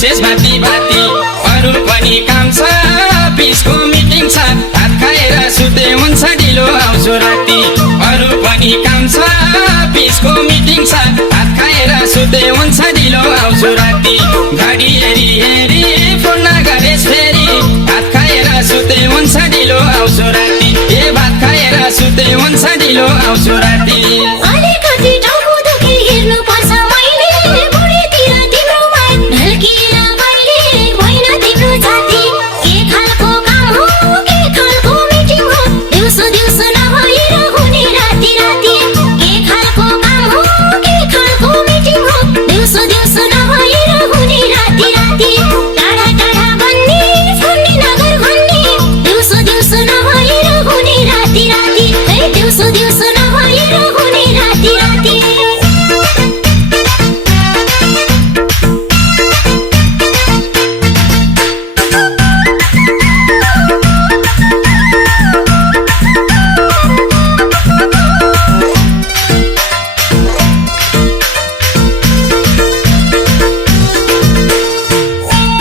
बोल्छेस् भाती भाती अरु पनि काम छ अफिसको मिटिङ छ भात खाएर सुते हुन्छ ढिलो आउँछु राति अरु पनि काम छ अफिसको मिटिङ छ भात खाएर सुते हुन्छ ढिलो आउँछु राति घडी हेरी हेरी फोन नगरेस् फेरि भात खाएर सुते हुन्छ ढिलो आउँछु राति ए भात खाएर सुते हुन्छ ढिलो आउँछु राति अलिकति टाउको दुखी हेर्नु पर्छ मैले बुढीतिर तिम्रो माया ढल्किला मैले होइन तिम्रो जाति के खालको काम हो के खालको मिटिङ हो दिउँसो दिउँसो नभएर हुने राति राति के खालको काम हो के खालको मिटिङ हो दिउँसो दिउँसो नभएर हुने राति राति टाढा टाढा भन्ने फुन्ने नगर भन्ने दिउँसो दिउँसो नभएर हुने राति राति है दिउँसो दिउँसो नभएर हुने राति राति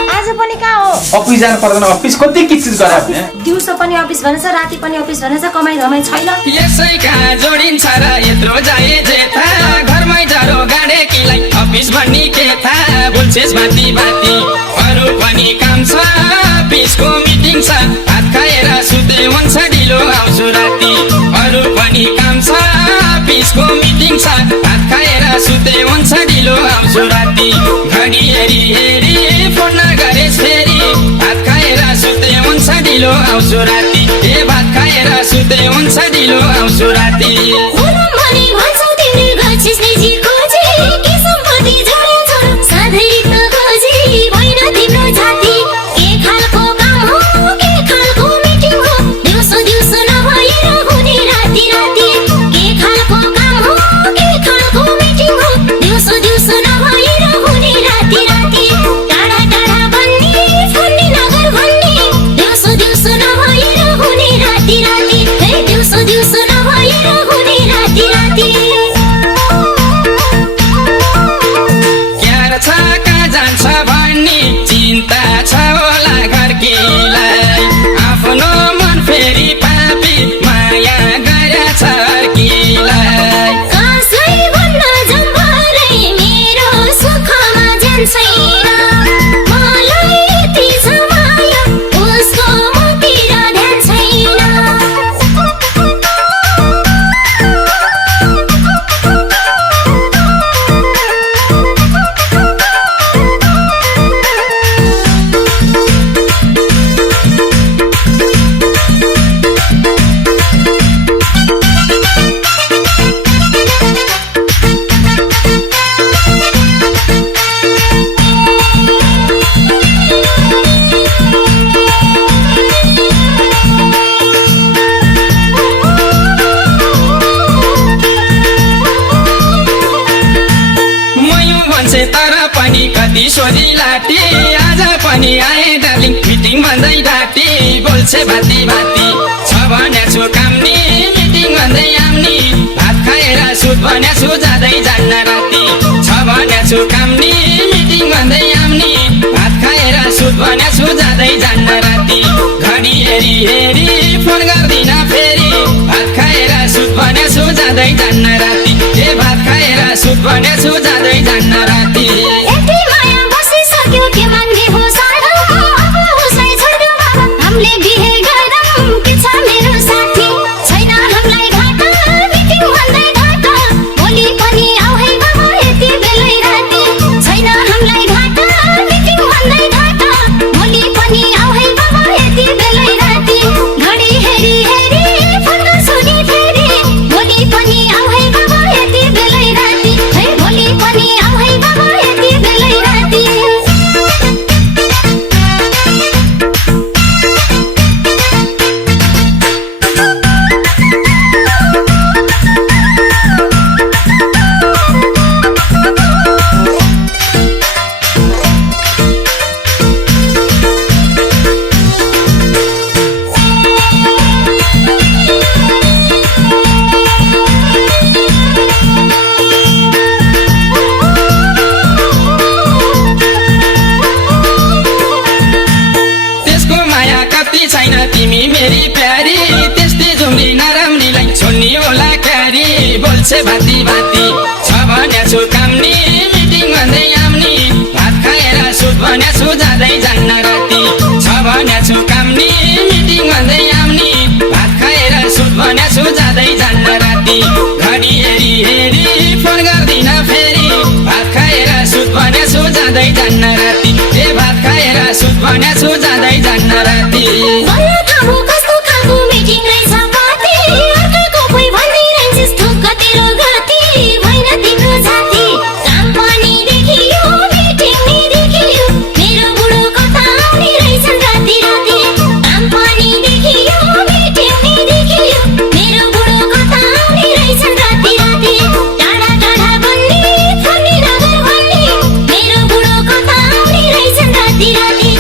अफिस जानु पर्दैन अफिस कति किचिज गरे भने दिउँसो पनि अफिस भनेछ राति पनि अफिस भनेछ कमाइ धमाइ छैन यसै कहाँ जोडिन्छ र यत्रो जाए जेठा घरमै जाडो गाडे किलाई अफिस भन्ने के थाहा बोल्छेस् भाती भाती अरु पनि काम छ अफिसको मिटिङ छ भात खाएर सुते हुन्छ ढिलो आउँछु राति अरु पनि काम छ अफिसको मिटिङ छ भात खाएर सुते हुन्छ ढिलो आउँछु राति घडी हेरी हेरी फोन नगरेस् फेरि भात खाएर सुते हुन्छ ढिलो आउँछु राति ए भात खाएर सुते हुन्छ ढिलो आउँछु राति बोलौँ भने भन्छौ तिमीले गर्छिस् निजी खोजी के सम्पत्ति जोड्यो छोरो सधैँ त खोजी होइन तिम्रो जाति के खालको काम हो के खालको मिटिङ हो दिउँसो दिउँसो नभएर हुने राति राति के खालको काम हो के खालको मिटिङ हो दिउँसो दिउँसो नभएर हुने राति राति टाढा टाढा भन्ने फुन्ने नगर भन्ने दिउँसो दिउँसो नभएर हुने राति राति है दिउँसो दिउँसो नभएर हुने राति राति क्यार छ कहाँ जान्छ भन्ने चिन्ता छ होला घरकीलाई आफ्नो मन फेरि पापी माया गरेछ अर्कीलाई कसै भन्न जम्भरै मेरो सुखमा जान्छैन मलाई यति छ माया उसको मतिर ध्यान छैन मयू भन्छे तर पनि कति सोधी लाटी आज पनि आए डार्लिङ मिटिङ भन्दै ढाटी बोल्छे भाती भाती छ भने छु काम नि मिटिङ भन्दै आम्नी भात खाएर सुत भने छु जाँदै जान्न राति छ भने छु काम नि मिटिङ भन्दै आम्नी भात खाएर सुत भने छु जाँदै जान्न राति घडी हेरी हेरी फोन गर्दिन फेरि भात खाएर सुत भने छु जाँदै जान्न राति ए भात खाएर सुत भने छु जाँदै जान्न राति यति माया बसिसक्यो के मान्ने हो सारा अब उसलाई छोड्यो बाबा हामीले बिहे गरौँ के छ मेरो साथी छैन हामीलाई घाटा मिटिङ भन्दै घाटा भोलि पनि आऊ है बाबा यति बेलै राति छैन हामीलाई घाटा मिटिङ भन्दै घाटा भोलि पनि आऊ है बाबा यति बेलै राति घडी हेरी हेरी फोन सुनि फेरि भोलि पनि आऊ है बाबा यति बेलै राति है भोलि पनि आऊ है बाबा गति छैन तिमी मेरी प्यारी त्यस्तै जुम्री नराम्रीलाई छोड्नी होला क्यारी बोल्छे भाती भाती छ भन्या छु कामनी मिटिङ भन्दै आम्नी भात खाएर सुत भन्या छु जाँदै जान्न राति छ भन्या छु कामनी मिटिङ भन्दै आम्नी भात खाएर सुत भन्या छु जाँदै जान्न राति घडी हेरी हेरी फोन गर्दिन फेरि भात खाएर सुत भन्या छु जाँदै जान्न राति ए भात खाएर सुत भन्या छु जाँदै जान्न राति बल्ल थाहा कस्तो खालको मिटिङ रहेछ पार्टी अर्काको खोइ भनिरहन्छस् ठोक्क तेरो गति होइन तिम्रो जाति काम पनि देखियो मिटिङ नि देखियो मेरो बुढो कता आउने रहेछन् राति राति काम पनि देखियो मिटिङ नि देखियो मेरो बुढो कता आउने रहेछन् राति राति टाढा टाढा भन्ने थन्ने नगर भन्ने मेरो बुढो कता आउने रहेछन् राति राति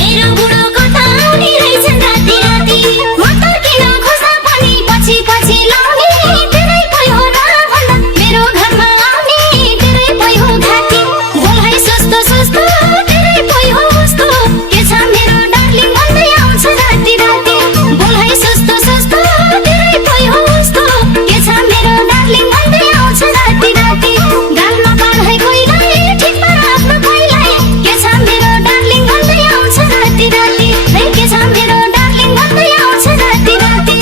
मेरो बुढो कता आउने रहेछन् राति राति मोटर किन खोज्दा पनि पछि पछि लाउने तेरै पै हो र भन्दा मेरो घरमा आउने तेरै पै हो घाटी बोल है सस्तो सस्तो तेरै पै हो कस्तो के छ मेरो डार्लिङ भन्दै आउँछ राति राति बोल है सस्तो सस्तो तेरै पै हो कस्तो के छ मेरो डार्लिङ भन्दै आउँछ राति राति गालमा पार है कोहीलाई ठिक पार आफ्नो कोहीलाई के छ मेरो डार्लिङ भन्दै आउँछ राति राति के छ मेरो डार्लिङ भन्दै आउँछ राति राति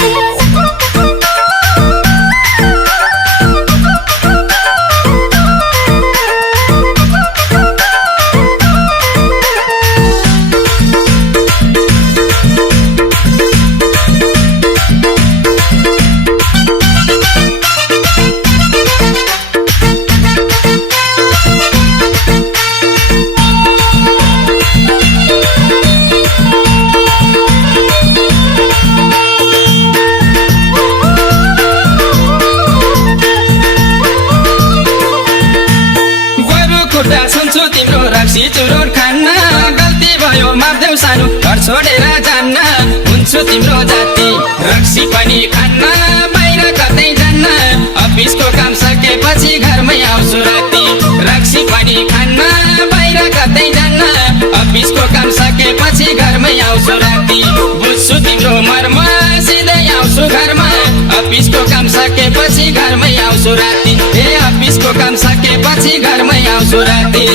गोरु खुट्टा सुन्छु तिम्रो रक्सी चुरोट खान्न गल्ती भयो मार्देऊ सानो घर छोडेर जान्न हुन्छु तिम्रो जाति रक्सी पनि खान्न बाहिर कतै जान्न अफिसको काम सकेपछि घरमै आउँछु राति रक्सी पनि खान्न बाहिर कतै जान्न अफिसको काम सकेपछि घरमै आउँछु राति बुझ्छु तिम्रो मर्म सिधै आउँछु घरमा अफिसको काम सकेपछि घरमै आउँछु राति ए अफिसको काम सकेपछि घरमै आउँछु राति